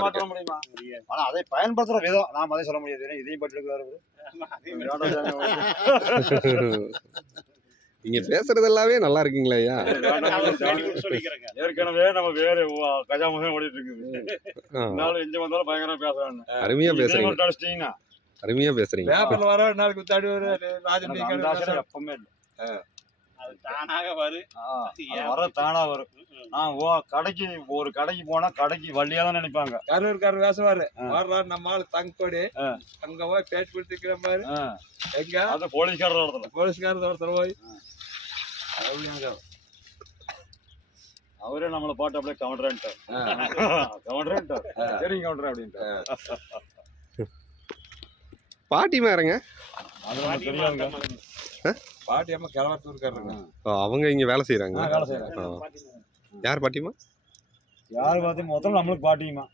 மாற்ற முடியுமா? ஆனா அதை பயன்படுத்துற விதம் நாம அதை சொல்ல முடியாது. இதையும் பட்டிருக்கிறாரு. நீங்க பேசுறது எல்லாமே நல்லா இருக்குங்களா ஐயா? ஏற்கனவே நம்ம வேற கஜாமுகம் ஓடிட்டு இருக்குது. இருந்தாலும் எங்க வந்தாலும் பயங்கரமா பேசுறாங்க. அருமையா பேசுறீங்க. அருமையா பேசுறீங்க. பேப்பர்ல வர நாளைக்கு குத்தாடி ஒரு ராஜன் எப்பவுமே இல்ல. அது தானாக வரும். வர தானா வரும். நான் கடைக்கு ஒரு கடைக்கு போனா கடைக்கு வள்ளியா தான் நினைப்பாங்க. கரூர்காரர் பேசுவாரு. வர்றாரு நம்ம ஆளு தங்கோடி அங்க போய் பேச்சு கொடுத்துக்கிற மாதிரி எங்க அது போலீஸ்காரர் ஒருத்தர் போய் அவரே நம்மளை பாட்டு அப்படியே கவுண்டர் சரி கவுண்டர் அப்படின்ட்டு. பாட்டிமா யாருங்க? பாட்டி அம்மா கிளவத்தூர்காரங்க. அவங்க இங்க வேலை செய்யறாங்க. வேலை செய்யறாங்க. யார் பாட்டிமா? யாரு பாத்தி மொத்தம் நம்மளுக்கு பாட்டியுமா